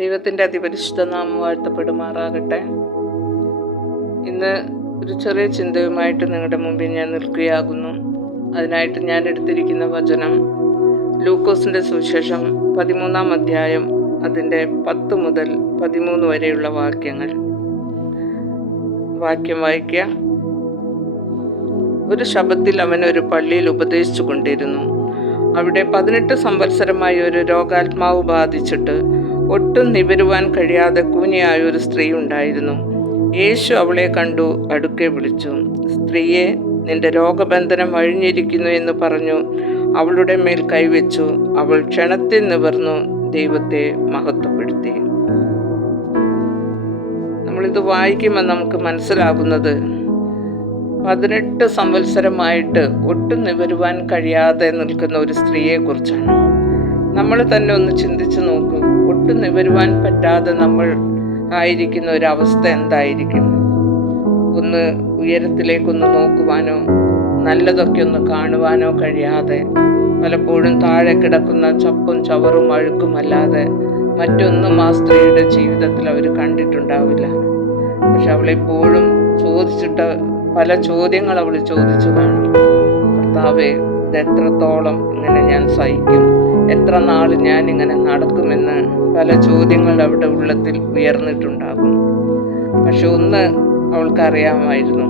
ദൈവത്തിൻ്റെ അതിപരിശുദ്ധ നാമം വാഴ്ത്തപ്പെടുമാറാകട്ടെ. ഇന്ന് ഒരു ചെറിയ ചിന്തയുമായിട്ട് നിങ്ങളുടെ മുമ്പിൽ ഞാൻ നിൽക്കുകയാകുന്നു. അതിനായിട്ട് ഞാൻ എടുത്തിരിക്കുന്ന വചനം ലൂക്കോസിൻ്റെ സുവിശേഷം 13-ാം അധ്യായം അതിൻ്റെ 10 മുതൽ 13 വരെയുള്ള വാക്യങ്ങൾ. വാക്യം വായിക്കുക. ഒരു ശബ്ബത്തിൽ അവൻ ഒരു പള്ളിയിൽ ഉപദേശിച്ചു കൊണ്ടിരുന്നു. അവിടെ 18 സംവത്സരമായി ഒരു രോഗാത്മാവ് ബാധിച്ചിട്ട് ഒട്ടും നിവരുവാൻ കഴിയാതെ കൂനിയായ ഒരു സ്ത്രീ ഉണ്ടായിരുന്നു. യേശു അവളെ കണ്ടു അടുക്കെ വിളിച്ചു, സ്ത്രീയെ, നിന്റെ രോഗബന്ധനം അഴിഞ്ഞിരിക്കുന്നു എന്ന് പറഞ്ഞു അവളുടെ മേൽ കൈവച്ചു. അവൾ ക്ഷണത്തിൽ നിവർന്നു ദൈവത്തെ മഹത്വപ്പെടുത്തി. നമ്മളിത് വായിക്കുമ്പോൾ നമുക്ക് മനസ്സിലാകുന്നത് 18 സംവത്സരമായിട്ട് ഒട്ടും നിവരുവാൻ കഴിയാതെ നിൽക്കുന്ന ഒരു സ്ത്രീയെക്കുറിച്ചാണ്. നമ്മൾ തന്നെ ഒന്ന് ചിന്തിച്ച് നോക്കൂ. ഒട്ടും നിവരുവാൻ പറ്റാതെ നമ്മൾ ആയിരിക്കുന്ന ഒരവസ്ഥ എന്തായിരിക്കും? ഒന്ന് ഉയരത്തിലേക്കൊന്ന് നോക്കുവാനോ നല്ലതൊക്കെ ഒന്ന് കാണുവാനോ കഴിയാതെ പലപ്പോഴും താഴെ കിടക്കുന്ന ചപ്പും ചവറും അഴുക്കുമല്ലാതെ മറ്റൊന്നും ആ സ്ത്രീയുടെ ജീവിതത്തിൽ അവർ കണ്ടിട്ടുണ്ടാവില്ല. പക്ഷെ അവളെപ്പോഴും ചോദിച്ചിട്ട് പല ചോദ്യങ്ങൾ അവൾ ചോദിച്ചു കാണും. കർത്താവേ, ഇതെത്രത്തോളം ഇങ്ങനെ ഞാൻ സഹിക്കും? എത്ര നാൾ ഞാൻ ഇങ്ങനെ നടക്കുമെന്ന് പല ചോദ്യങ്ങൾ അവളുടെ ഉള്ളത്തിൽ ഉയർന്നിട്ടുണ്ടാകും. പക്ഷെ ഒന്ന് അവൾക്കറിയാമായിരുന്നു,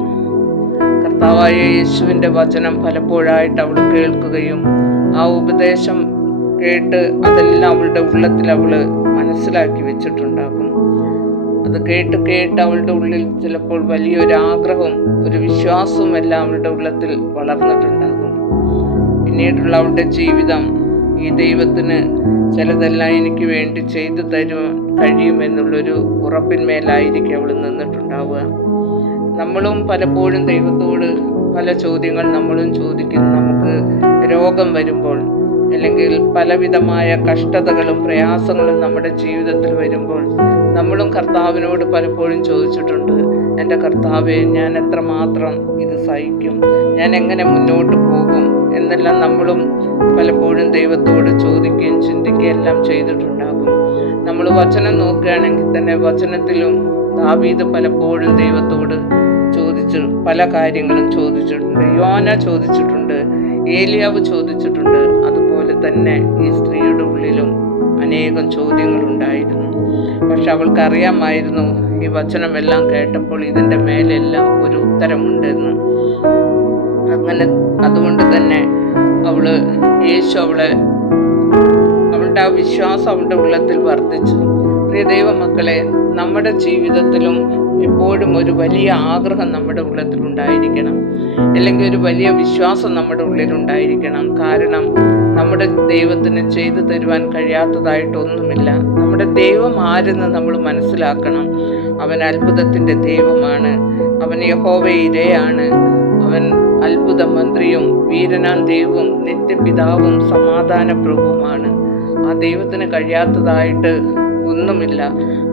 കർത്താവായ യേശുവിൻ്റെ വചനം പലപ്പോഴായിട്ട് അവൾ കേൾക്കുകയും ആ ഉപദേശം കേട്ട് അതെല്ലാം അവളുടെ ഉള്ളത്തിൽ അവൾ മനസ്സിലാക്കി വെച്ചിട്ടുണ്ടാകും. അത് കേട്ട് കേട്ട് അവളുടെ ഉള്ളിൽ ചിലപ്പോൾ വലിയൊരു ആഗ്രഹവും ഒരു വിശ്വാസവും എല്ലാം അവളുടെ ഉള്ളത്തിൽ വളർന്നിട്ടുണ്ടാകും. പിന്നീടുള്ള അവളുടെ ജീവിതം ഈ ദൈവത്തിന് ചിലതെല്ലാം എനിക്ക് വേണ്ടി ചെയ്തു തരുവാൻ കഴിയുമെന്നുള്ളൊരു ഉറപ്പിന്മേലായിരിക്കും അവൾ നിന്നിട്ടുണ്ടാവുക. നമ്മളും പലപ്പോഴും ദൈവത്തോട് പല ചോദ്യങ്ങൾ നമ്മളും ചോദിക്കും. നമുക്ക് രോഗം വരുമ്പോൾ അല്ലെങ്കിൽ പലവിധമായ കഷ്ടതകളും പ്രയാസങ്ങളും നമ്മുടെ ജീവിതത്തിൽ വരുമ്പോൾ നമ്മളും കർത്താവിനോട് പലപ്പോഴും ചോദിച്ചിട്ടുണ്ട്, എൻ്റെ കർത്താവേ, ഞാൻ എത്രമാത്രം ഇത് സഹിക്കും? ഞാൻ എങ്ങനെ മുന്നോട്ട് പോകും? എന്നെല്ലാം നമ്മളും പലപ്പോഴും ദൈവത്തോട് ചോദിക്കുകയും ചിന്തിക്കുകയും എല്ലാം ചെയ്തിട്ടുണ്ടാകും. നമ്മൾ വചനം നോക്കുകയാണെങ്കിൽ തന്നെ വചനത്തിലും ദാവീദ് പലപ്പോഴും ദൈവത്തോട് പല കാര്യങ്ങളും ചോദിച്ചിട്ടുണ്ട്. യോന ചോദിച്ചിട്ടുണ്ട്, ഏലിയാവ് ചോദിച്ചിട്ടുണ്ട്. അതുപോലെ തന്നെ ഈ സ്ത്രീയുടെ ഉള്ളിലും അനേകം ചോദ്യങ്ങളുണ്ടായിരുന്നു. പക്ഷെ അവൾക്കറിയാമായിരുന്നു ഈ വചനമെല്ലാം കേട്ടപ്പോൾ ഇതിൻ്റെ മേലെല്ലാം ഒരു ഉത്തരമുണ്ടെന്ന്. അതുകൊണ്ട് തന്നെ അവളുടെ ആ വിശ്വാസം അവളുടെ ഉള്ളത്തിൽ വർദ്ധിച്ചു. പ്രിയ ദൈവമക്കളെ, നമ്മുടെ ജീവിതത്തിലും എപ്പോഴും ഒരു വലിയ ആഗ്രഹം നമ്മുടെ ഉള്ളത്തിൽ ഉണ്ടായിരിക്കണം, അല്ലെങ്കിൽ ഒരു വലിയ വിശ്വാസം നമ്മുടെ ഉള്ളിലുണ്ടായിരിക്കണം. കാരണം നമ്മുടെ ദൈവത്തിന് ചെയ്തു തരുവാൻ കഴിയാത്തതായിട്ടൊന്നുമില്ല. നമ്മുടെ ദൈവം ആരെന്ന് നമ്മൾ മനസ്സിലാക്കണം. അവൻ അത്ഭുതത്തിൻ്റെ ദൈവമാണ്. അവൻ യഹോവയിലെയാണ്. അവൻ അത്ഭുത മന്ത്രിയും വീരനാം ദൈവവും നിത്യപിതാവും സമാധാന പ്രഭുവുമാണ്. ആ ദൈവത്തിന് കഴിയാത്തതായിട്ട് ഒന്നുമില്ല.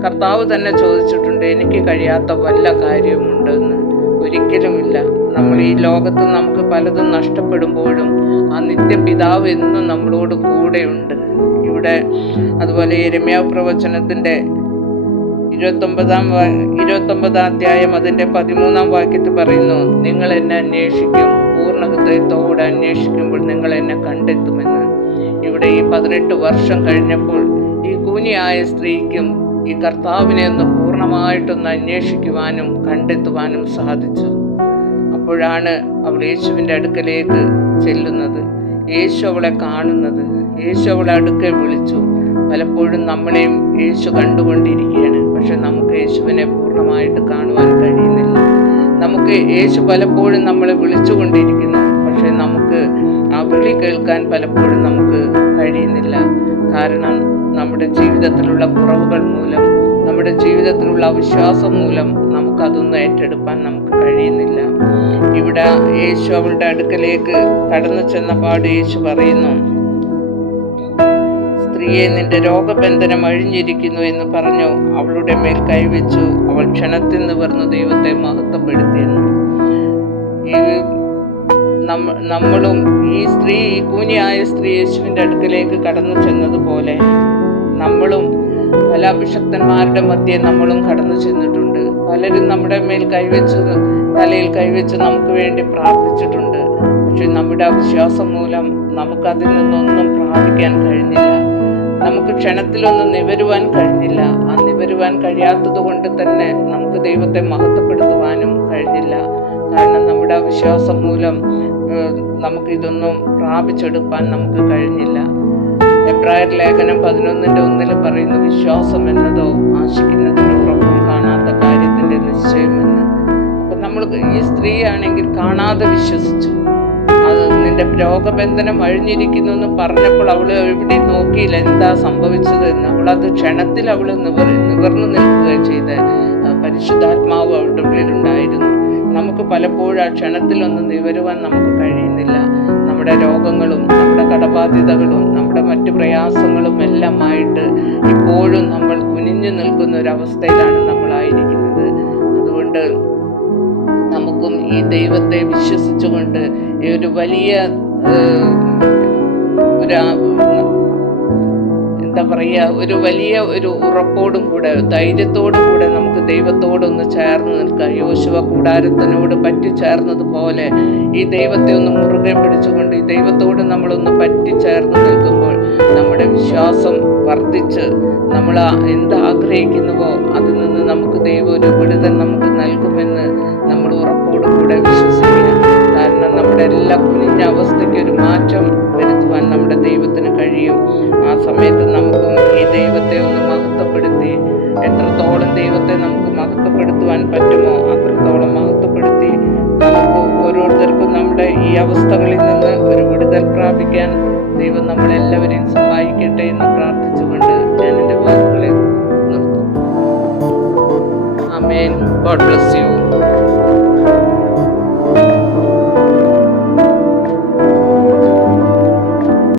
കർത്താവ് തന്നെ ചോദിച്ചിട്ടുണ്ട്, എനിക്ക് കഴിയാത്ത വല്ല കാര്യവുമുണ്ടെന്ന്. ഒരിക്കലുമില്ല. നമ്മൾ ഈ ലോകത്ത് നമുക്ക് പലതും നഷ്ടപ്പെടുമ്പോഴും ആ നിത്യപിതാവ് എന്നും നമ്മളോട് കൂടെയുണ്ട്. ഇവിടെ അതുപോലെ യെരമ്യാവ് പ്രവചനത്തിൻ്റെ 29-ാം അധ്യായം അതിൻ്റെ 13-ാം വാക്യത്തിൽ പറയുന്നു, നിങ്ങൾ എന്നെ അന്വേഷിക്കും, പൂർണ്ണ ഹൃദയത്തോടെ അന്വേഷിക്കുമ്പോൾ നിങ്ങൾ എന്നെ കണ്ടെത്തുമെന്ന്. ഇവിടെ ഈ 18 വർഷം കഴിഞ്ഞപ്പോൾ ഈ കൂനിയായ സ്ത്രീക്കും ഈ കർത്താവിനെ ഒന്ന് പൂർണ്ണമായിട്ടൊന്ന് അന്വേഷിക്കുവാനും കണ്ടെത്തുവാനും സാധിച്ചു. അപ്പോഴാണ് അവൾ യേശുവിൻ്റെ അടുക്കലേക്ക് ചെല്ലുന്നത്, യേശു അവളെ കാണുന്നത്, യേശു അവളെ അടുക്കെ വിളിച്ചു. പലപ്പോഴും നമ്മളെയും യേശു കണ്ടുകൊണ്ടിരിക്കുകയാണ്. പക്ഷെ നമുക്ക് യേശുവിനെ പൂർണ്ണമായിട്ട് കാണുവാൻ കഴിയുന്നില്ല. നമുക്ക് യേശു പലപ്പോഴും നമ്മളെ വിളിച്ചുകൊണ്ടിരിക്കുന്നു. പക്ഷെ നമുക്ക് ആ വിളി കേൾക്കാൻ പലപ്പോഴും നമുക്ക് കഴിയുന്നില്ല. കാരണം നമ്മുടെ ജീവിതത്തിലുള്ള കുറവുകൾ മൂലം, നമ്മുടെ ജീവിതത്തിലുള്ള അവിശ്വാസം മൂലം നമുക്കതൊന്നും ഏറ്റെടുക്കാൻ നമുക്ക് കഴിയുന്നില്ല. ഇവിടെ യേശു അവളുടെ അടുക്കലേക്ക് കടന്നു ചെന്നപാട് യേശു പറയുന്നു, സ്ത്രീയെ, നിന്റെ രോഗബന്ധനം അഴിഞ്ഞിരിക്കുന്നു എന്ന് പറഞ്ഞു അവളുടെ മേൽ കൈവച്ചു. അവൾ ക്ഷണത്തിൽ നിവർന്നു ദൈവത്തെ മഹത്വപ്പെടുത്തിയെന്ന്. നമ്മളും ഈ കൂനിയായ സ്ത്രീ യേശുവിൻ്റെ അടുക്കലേക്ക് കടന്നു ചെന്നതുപോലെ നമ്മളും പല ബാലാഭിഷക്തന്മാരുടെ മധ്യേ നമ്മളും കടന്നു ചെന്നിട്ടുണ്ട്. പലരും നമ്മുടെ മേൽ തലയിൽ കൈവച്ച് നമുക്ക് വേണ്ടി പ്രാർത്ഥിച്ചിട്ടുണ്ട്. പക്ഷെ നമ്മുടെ അവിശ്വാസം മൂലം നമുക്കതിൽ നിന്നൊന്നും പ്രാപിക്കാൻ കഴിഞ്ഞില്ല. നമുക്ക് ക്ഷണത്തിലൊന്നും നിവരുവാൻ കഴിഞ്ഞില്ല. ആ നിവരുവാൻ കഴിയാത്തത് കൊണ്ട് തന്നെ നമുക്ക് ദൈവത്തെ മഹത്വപ്പെടുത്തുവാനും കഴിഞ്ഞില്ല. കാരണം നമ്മുടെ അവിശ്വാസം മൂലം നമുക്കിതൊന്നും പ്രാപിച്ചെടുപ്പാൻ നമുക്ക് കഴിഞ്ഞില്ല. എബ്രായർ ലേഖനം 11:1 പറയുന്നു, വിശ്വാസം എന്നതോ ആശിക്കുന്നതിന് ഉറപ്പും കാണാത്ത കാര്യത്തിന്റെ നിശ്ചയമെന്ന്. അപ്പൊ നമ്മൾ ഈ സ്ത്രീ ആണെങ്കിൽ കാണാതെ വിശ്വസിച്ചു. അത് നിന്റെ രോഗബന്ധനം അഴിഞ്ഞിരിക്കുന്നു എന്ന് പറഞ്ഞപ്പോൾ അവള് എവിടെയും നോക്കിയില്ല എന്താ സംഭവിച്ചത് എന്ന്. അവളത് ക്ഷണത്തിൽ നിവർന്നു നിൽക്കുക ചെയ്ത്. പരിശുദ്ധാത്മാവ് അവളുടെ ഉള്ളിലുണ്ടായിരുന്നു. നമുക്ക് പലപ്പോഴും ആ ക്ഷണത്തിലൊന്നും നിവരുവാൻ നമുക്ക് കഴിയുന്നില്ല. നമ്മുടെ രോഗങ്ങളും നമ്മുടെ കടബാധ്യതകളും നമ്മുടെ മറ്റു പ്രയാസങ്ങളും എല്ലാമായിട്ട് ഇപ്പോഴും നമ്മൾ കുനിഞ്ഞു നിൽക്കുന്ന ഒരവസ്ഥയിലാണ് നമ്മളായിരിക്കുന്നത്. അതുകൊണ്ട് നമുക്കും ഈ ദൈവത്തെ വിശ്വസിച്ചുകൊണ്ട് ഈ ഒരു വലിയ ഒരു ഉറപ്പോടും കൂടെ ധൈര്യത്തോടും കൂടെ നമുക്ക് ദൈവത്തോടൊന്ന് ചേർന്ന് നിൽക്കാം. യോശുവ കൂടാരത്തിനോട് പറ്റിച്ചേർന്നതുപോലെ ഈ ദൈവത്തെ ഒന്ന് മുറുകെ പിടിച്ചുകൊണ്ട് ഈ ദൈവത്തോട് നമ്മളൊന്ന് പറ്റിച്ചേർന്ന് നിൽക്കുമ്പോൾ നമ്മുടെ വിശ്വാസം വർദ്ധിച്ച് നമ്മൾ എന്താഗ്രഹിക്കുന്നുവോ അതിൽ നിന്ന് നമുക്ക് ദൈവം ഒരു വിടുതൽ നമുക്ക് നൽകുമെന്ന് നമ്മൾ ഉറപ്പോടും കൂടെ വിശ്വസിക്കുക. കാരണം നമ്മുടെ എല്ലാ കുനിഞ്ഞ അവസ്ഥയ്ക്ക് ഒരു മാറ്റം വരുത്തുവാൻ നമ്മുടെ ദൈവത്തിന് കഴിയും. ആ സമയത്ത് നമുക്കും ഈ ദൈവത്തെ ഒന്ന് മഹത്വപ്പെടുത്തി, എത്രത്തോളം ദൈവത്തെ നമുക്ക് മഹത്വപ്പെടുത്തുവാൻ പറ്റുമോ അത്രത്തോളം മഹത്വപ്പെടുത്തി നമുക്ക് ഓരോരുത്തർക്കും നമ്മുടെ ഈ അവസ്ഥകളിൽ നിന്ന് ഒരു വിടുതൽ പ്രാപിക്കാൻ ദൈവം നമ്മളെല്ലാവരെയും സഹായിക്കട്ടെ എന്ന് പ്രാർത്ഥിച്ചുകൊണ്ട് ഞാൻ എൻ്റെ വാക്കുകളെ നിർത്തും. ആമേൻ. God bless U.